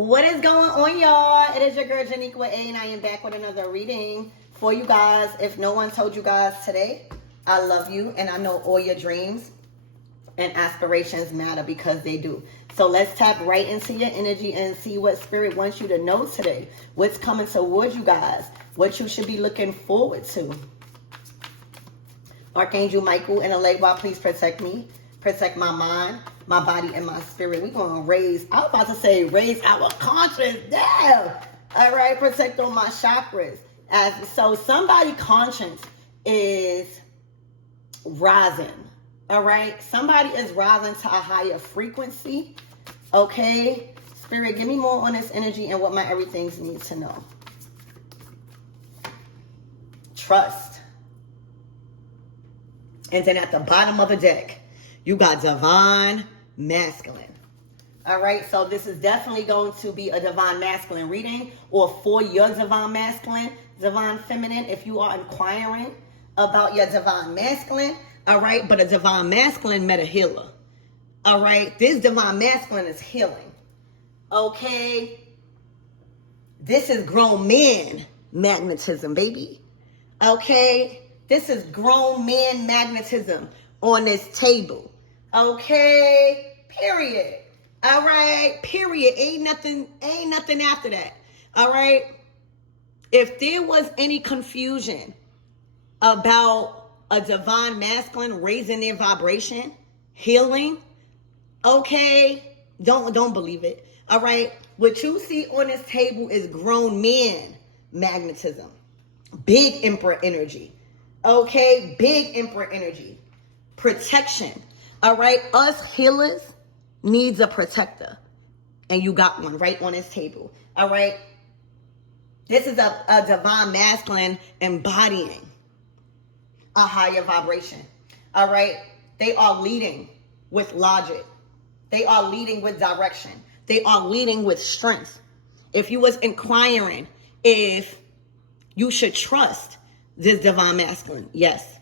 What is going on, y'all? It is your girl Janiqua A, and I am back with another reading for you guys. If no one told you guys today, I love you, and I know all your dreams and aspirations matter because they do. So let's tap right into your energy and see what Spirit wants you to know today. What's coming towards you guys? What you should be looking forward to. Archangel Michael and Alegba, please protect me. Protect my mind, my body, and my spirit. We're going to raise our conscience. Damn. All right, protect all my chakras. So somebody's conscience is rising. All right, somebody is rising to a higher frequency. Okay, Spirit, give me more on this energy and what my everythings need to know. Trust. And then at the bottom of the deck, you got divine masculine. All right, so this is definitely going to be a divine masculine reading, or for your divine masculine, divine feminine, if you are inquiring about your divine masculine. All right, but a divine masculine met a healer. All right, this divine masculine is healing. Okay, this is grown man magnetism, baby. Okay, this is grown man magnetism on this table. Okay, period. All right, period. Ain't nothing after that. All right. If there was any confusion about a divine masculine raising their vibration, healing, okay, don't believe it. All right. What you see on this table is grown man magnetism. Big Emperor energy. Okay, big Emperor energy. Protection. All right, us healers needs a protector, and you got one right on this table. All right, this is a divine masculine embodying a higher vibration. All right, they are leading with logic. They are leading with direction. They are leading with strength. If you was inquiring if you should trust this divine masculine, yes.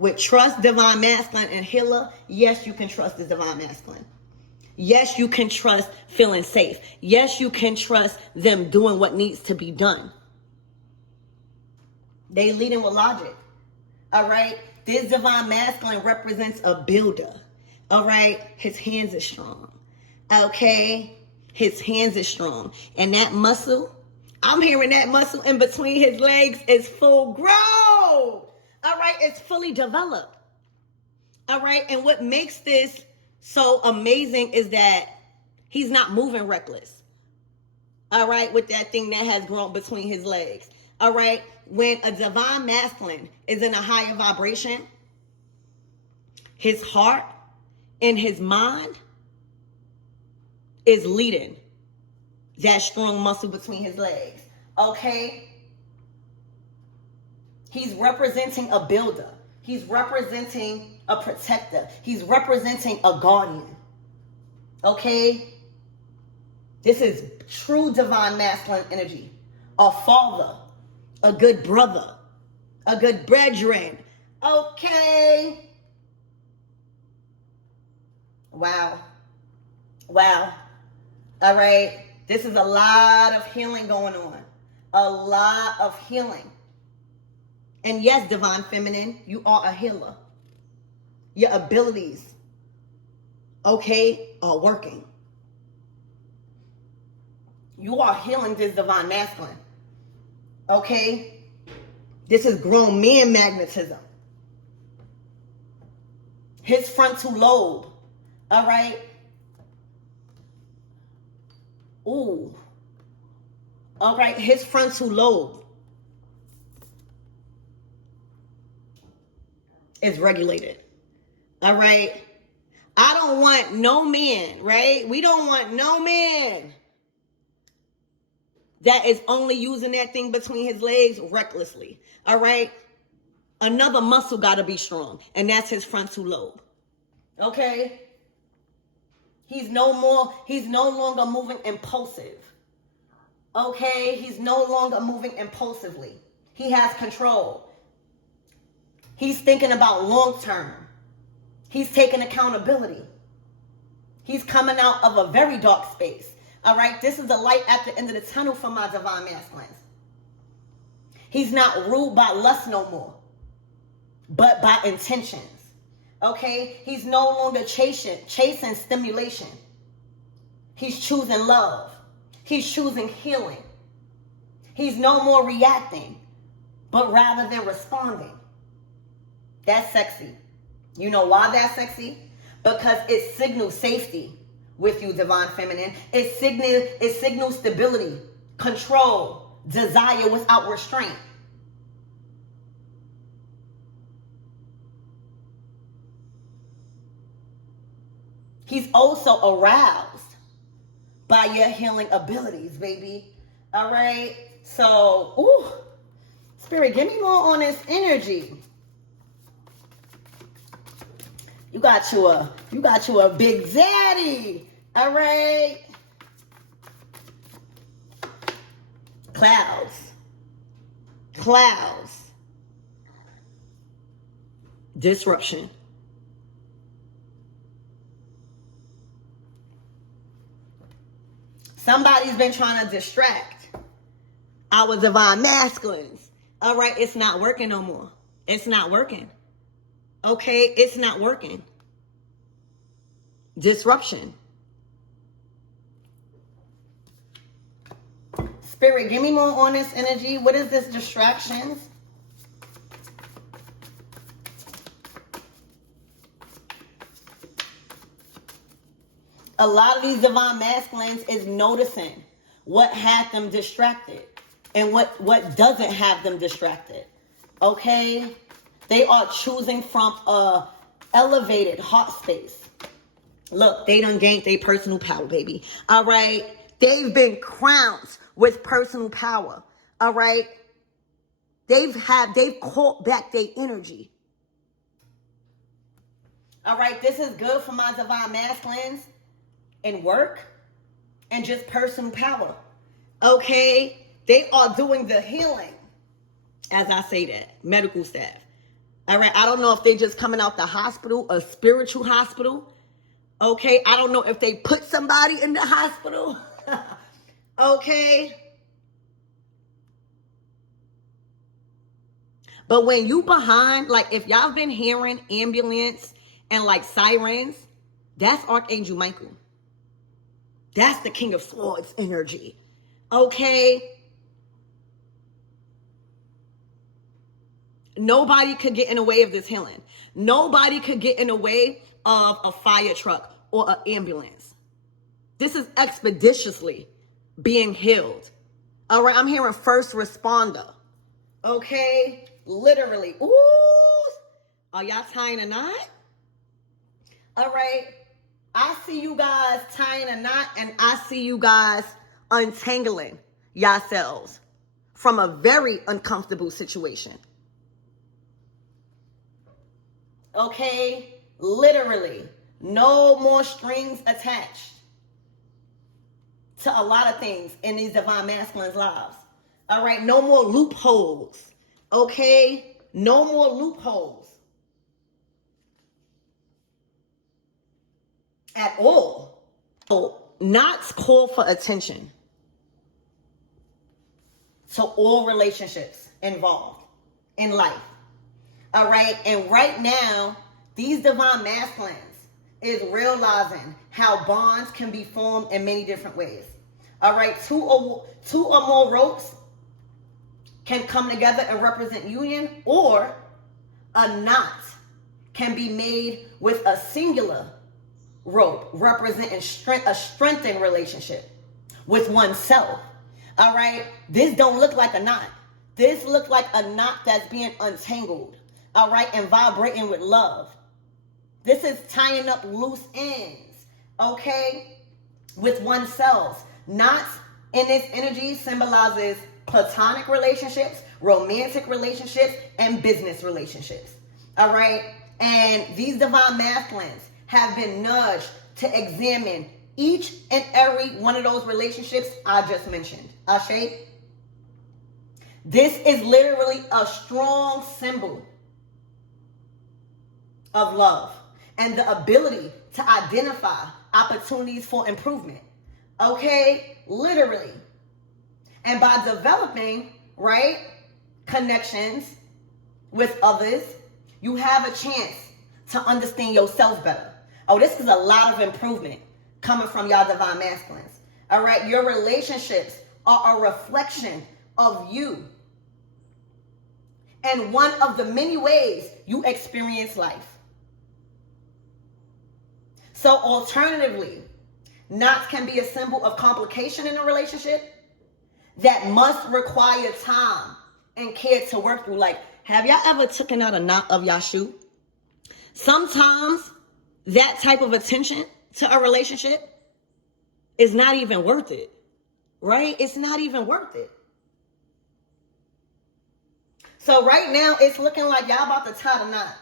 With trust, divine masculine, and healer, yes, you can trust the divine masculine. Yes, you can trust feeling safe. Yes, you can trust them doing what needs to be done. They leading with logic. All right? This divine masculine represents a builder. All right? His hands are strong. Okay? His hands are strong. And that muscle, I'm hearing that muscle in between his legs is full grown. All right, it's fully developed. All right, and what makes this so amazing is that he's not moving reckless. All right, with that thing that has grown between his legs. All right, when a divine masculine is in a higher vibration, his heart and his mind is leading that strong muscle between his legs. Okay? He's representing a builder. He's representing a protector. He's representing a guardian. Okay? This is true divine masculine energy. A father, a good brother, a good brethren. Okay? Wow. Wow. All right. This is a lot of healing going on. A lot of healing. And yes, divine feminine, you are a healer. Your abilities, okay, are working. You are healing this divine masculine. Okay? This is grown man magnetism. His frontal lobe. All right? Ooh. All right, his frontal lobe is regulated. All right. I don't want no man, right? We don't want no man that is only using that thing between his legs recklessly. All right. Another muscle got to be strong, and that's his frontal lobe. Okay. He's no longer moving impulsive. Okay. He's no longer moving impulsively. He has control. He's thinking about long term. He's taking accountability. He's coming out of a very dark space. All right, this is the light at the end of the tunnel for my divine masculines. He's not ruled by lust no more, but by intentions. Okay, he's no longer chasing stimulation. He's choosing love. He's choosing healing. He's no more reacting, but rather than responding. That's sexy. You know why that's sexy? Because it signals safety with you, divine feminine. It signals stability, control, desire without restraint. He's also aroused by your healing abilities, baby. All right? So, Spirit, give me more on this energy. You got you a big daddy. All right? Clouds. Disruption. Somebody's been trying to distract our divine masculines. All right, it's not working no more. It's not working. Okay, it's not working. Disruption. Spirit, give me more on this energy. What is this distractions? A lot of these divine masculines is noticing what had them distracted and what doesn't have them distracted. Okay? They are choosing from a elevated heart space. Look, they done gained their personal power, baby. All right? They've been crowned with personal power. All right? They've caught back their energy. All right? This is good for my divine masculines in work and just personal power. Okay? They are doing the healing, as I say that, medical staff. All right, I don't know if they just coming out the hospital, a spiritual hospital. Okay, I don't know if they put somebody in the hospital. Okay. But when you behind, like if y'all been hearing ambulance and like sirens, that's Archangel Michael. That's the King of Swords energy. Okay. Nobody could get in the way of this healing. Nobody could get in the way of a fire truck or an ambulance. This is expeditiously being healed. All right, I'm hearing first responder. Okay, literally. Ooh, are y'all tying a knot? All right, I see you guys tying a knot, and I see you guys untangling yourselves from a very uncomfortable situation. Okay, literally, no more strings attached to a lot of things in these divine masculines' lives. All right, no more loopholes. Okay, no more loopholes at all. So, knots call for attention to all relationships involved in life. All right, and right now, these divine masculines is realizing how bonds can be formed in many different ways. All right, two or more ropes can come together and represent union, or a knot can be made with a singular rope representing a strengthened relationship with oneself. All right, this don't look like a knot. This looks like a knot that's being untangled. All right, and vibrating with love. This is tying up loose ends, okay, with oneself. Knots in this energy symbolizes platonic relationships, romantic relationships, and business relationships. All right, and these divine masculines have been nudged to examine each and every one of those relationships I just mentioned. Ashe? This is literally a strong symbol of love and the ability to identify opportunities for improvement. Okay? Literally. And by developing, right, connections with others, you have a chance to understand yourself better. Oh, this is a lot of improvement coming from y'all divine masculines. All right? Your relationships are a reflection of you. And one of the many ways you experience life. So alternatively, knots can be a symbol of complication in a relationship that must require time and care to work through. Like, have y'all ever taken out a knot of y'all shoe? Sometimes that type of attention to a relationship is not even worth it, right? It's not even worth it. So right now, it's looking like y'all about to tie the knot.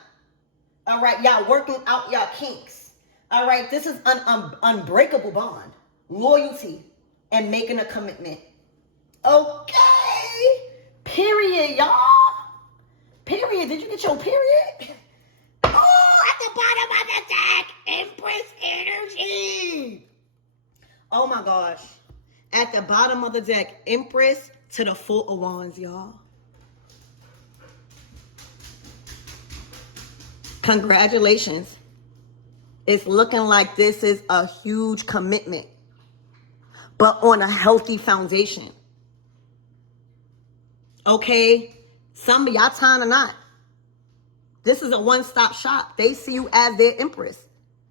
All right, y'all working out y'all kinks. All right, this is an unbreakable bond, loyalty, and making a commitment. Okay, period, y'all. Period. Did you get your period? Oh, at the bottom of the deck, Empress energy. Oh my gosh. At the bottom of the deck, Empress to the Four of Wands, y'all. Congratulations. It's looking like this is a huge commitment, but on a healthy foundation. Okay? Some of y'all tying a knot. This is a one-stop shop. They see you as their Empress.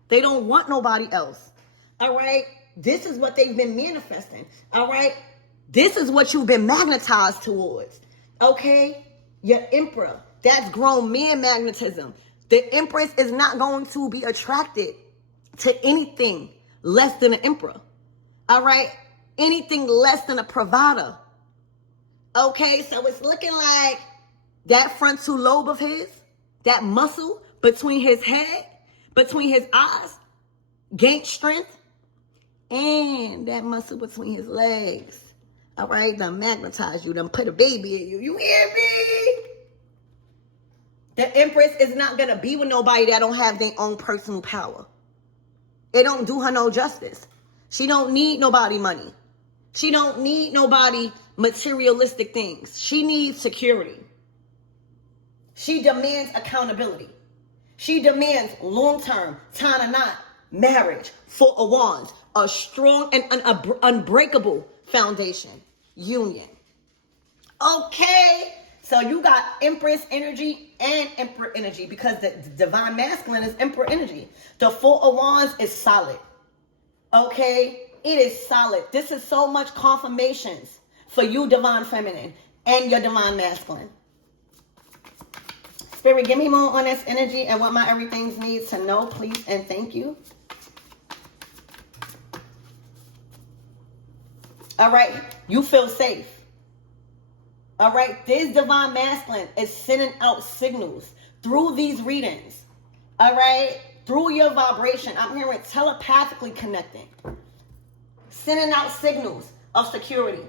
They don't want nobody else. All right? This is what they've been manifesting. All right? This is what you've been magnetized towards. Okay? Your Emperor. That's grown man magnetism. The Empress is not going to be attracted to anything less than an Emperor. All right? Anything less than a provider. Okay? So it's looking like that frontal lobe of his, that muscle between his head, between his eyes, gained strength, and that muscle between his legs. All right? Done magnetize you, done put a baby in you. You hear me? The Empress is not going to be with nobody that don't have their own personal power. It don't do her no justice. She don't need nobody money. She don't need nobody materialistic things. She needs security. She demands accountability. She demands long-term, tying a knot, marriage, Four of Wands, a strong and unbreakable foundation, union. Okay. So you got Empress energy and Emperor energy because the divine masculine is Emperor energy. The Four of Wands is solid. Okay? It is solid. This is so much confirmations for you, divine feminine, and your divine masculine. Spirit, give me more on this energy and what my everything needs to know, please, and thank you. All right? You feel safe. All right, this divine masculine is sending out signals through these readings. All right, through your vibration. I'm hearing telepathically connecting. Sending out signals of security,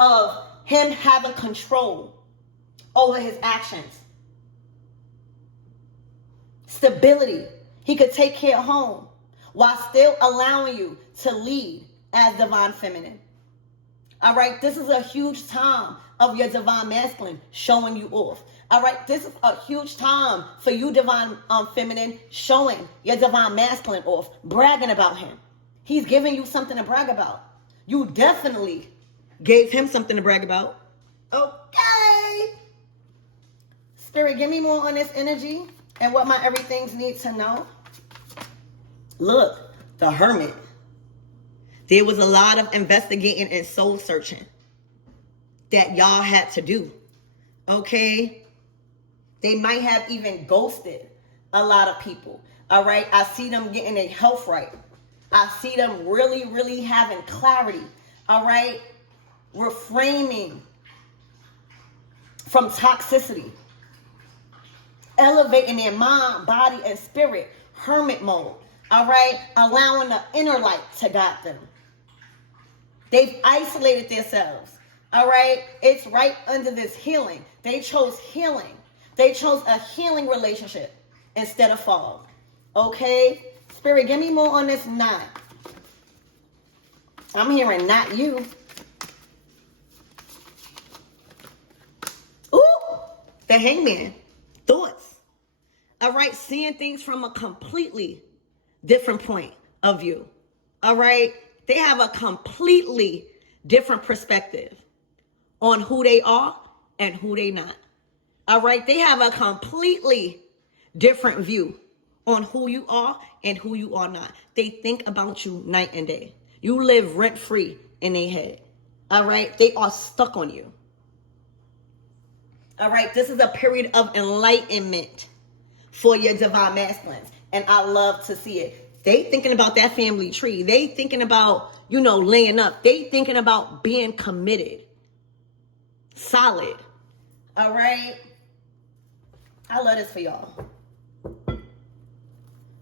of him having control over his actions. Stability. He could take care of home while still allowing you to lead as divine feminine. All right, this is a huge time of your divine masculine showing you off. All right, this is a huge time for you, divine feminine, showing your divine masculine off, bragging about him. He's giving you something to brag about. You definitely gave him something to brag about. Okay. Spirit, give me more on this energy and what my everythings need to know. Look, the Hermit. There was a lot of investigating and soul searching that y'all had to do. Okay? They might have even ghosted a lot of people. All right? I see them getting their health right. I see them really, really having clarity. All right? Refraining from toxicity. Elevating their mind, body, and spirit. Hermit mode. All right? Allowing the inner light to guide them. They've isolated themselves. All right? It's right under this healing. They chose healing. They chose a healing relationship instead of fog. Okay? Spirit, give me more on this not. I'm hearing not you. Ooh, the Hangman. Thoughts. All right, seeing things from a completely different point of view. All right, they have a completely different perspective on who they are and who they not. All right, they have a completely different view on who you are and who you are not. They think about you night and day. You live rent free in their head. All right, they are stuck on you. All right, this is a period of enlightenment for your divine masculines, and I love to see it. They thinking about that family tree. They thinking about, laying up. They thinking about being committed, solid. All right, I love this for y'all.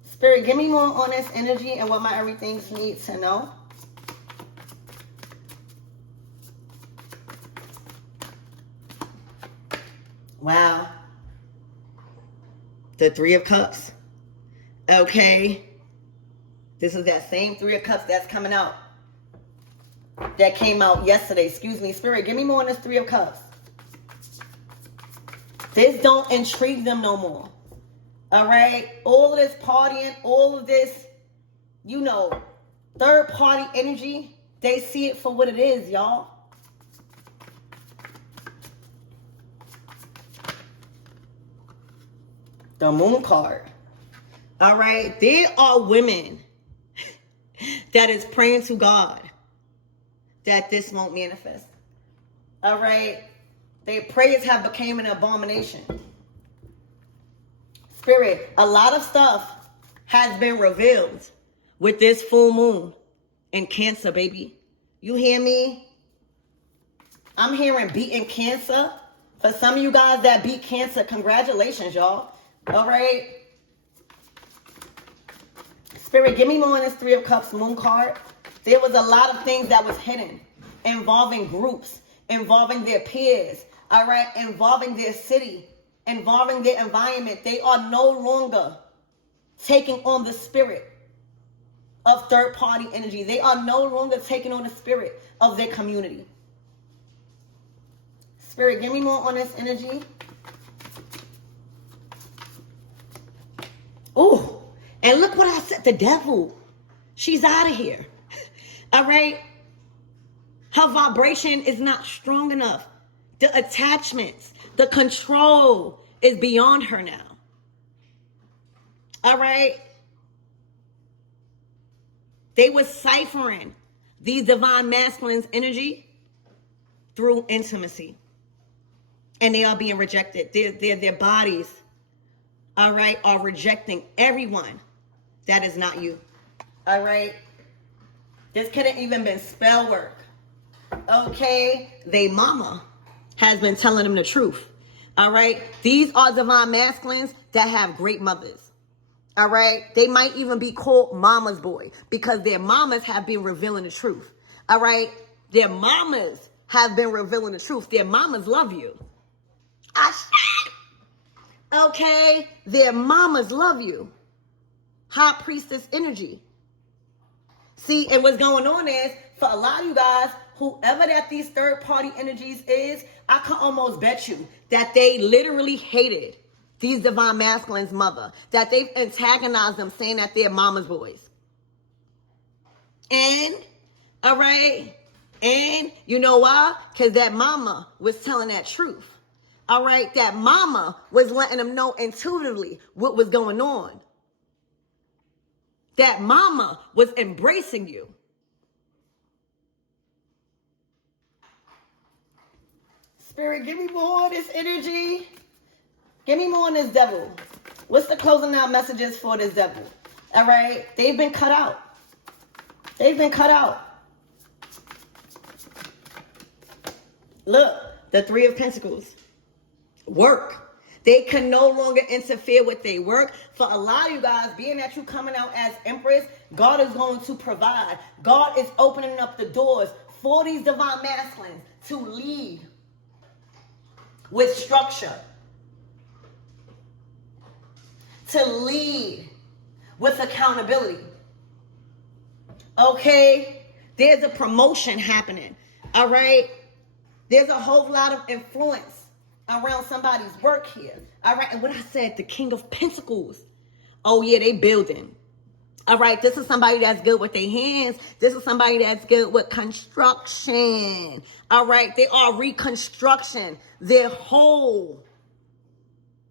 Spirit, give me more on this energy and what my everythings need to know. Wow. The Three of Cups. Okay. This is that same Three of Cups that's coming out. That came out yesterday. Excuse me, Spirit. Give me more on this Three of Cups. This don't intrigue them no more. All right? All of this partying, all of this, third party energy, they see it for what it is, y'all. The Moon card. All right? There are women that is praying to God that this won't manifest. All right? Their prayers have become an abomination. Spirit, a lot of stuff has been revealed with this full moon in Cancer, baby. You hear me? I'm hearing beating Cancer. For some of you guys that beat Cancer, congratulations, y'all. All right? Spirit, give me more on this Three of Cups Moon card. There was a lot of things that was hidden involving groups, involving their peers, all right, involving their city, involving their environment. They are no longer taking on the spirit of third party energy. They are no longer taking on the spirit of their community. Spirit, give me more on this energy. Ooh, and look what I said, the devil. She's out of here. All right? Her vibration is not strong enough. The attachments, the control is beyond her now. All right? They were ciphering these divine masculines' energy through intimacy. And they are being rejected. Their bodies, all right, are rejecting everyone that is not you. All right? This could have even been spell work. Okay? They mama has been telling them the truth. All right? These are divine masculines that have great mothers. All right? They might even be called mama's boy because their mamas have been revealing the truth. All right? Their mamas have been revealing the truth. Their mamas love you. Okay? Their mamas love you. High priestess energy. See, and what's going on is, for a lot of you guys, whoever that these third party energies is, I can almost bet you that they literally hated these divine masculines' mother, that they've antagonized them saying that they're mama's boys. And, all right, and you know why? Because that mama was telling that truth. All right, that mama was letting them know intuitively what was going on. That mama was embracing you. Spirit, give me more of this energy. Give me more on this devil. What's the closing out messages for this devil? All right, they've been cut out. They've been cut out. Look, the Three of Pentacles. Work. They can no longer interfere with their work. For a lot of you guys, being that you coming out as Empress, God is going to provide. God is opening up the doors for these divine masculines to lead with structure. To lead with accountability. Okay? There's a promotion happening. All right? There's a whole lot of influence around somebody's work here. All right? And what I said, the King of Pentacles. Oh, yeah, they building. All right, this is somebody that's good with their hands. This is somebody that's good with construction. All right, they are reconstruction, their whole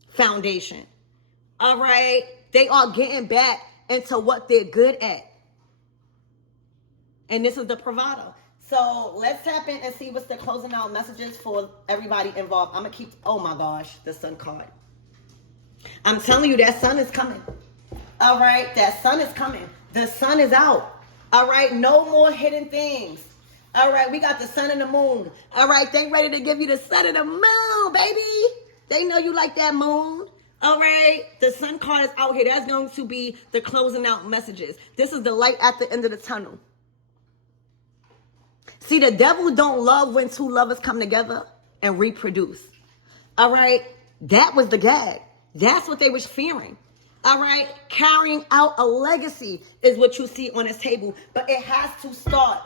foundation. All right, they are getting back into what they're good at. And this is the bravado. So let's tap in and see what's the closing out messages for everybody involved. I'm going to keep, oh my gosh, the sun card. I'm telling you, that sun is coming. All right, that sun is coming. The sun is out. All right, no more hidden things. All right, we got the sun and the moon. All right, they ready to give you the sun and the moon, baby. They know you like that moon. All right, the sun card is out here. That's going to be the closing out messages. This is the light at the end of the tunnel. See, the devil don't love when two lovers come together and reproduce. All right, that was the gag. That's what they was fearing. All right, carrying out a legacy is what you see on this table. But it has to start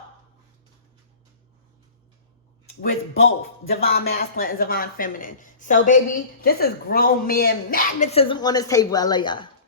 with both divine masculine and divine feminine. So, baby, this is grown man magnetism on this table, Aliyah.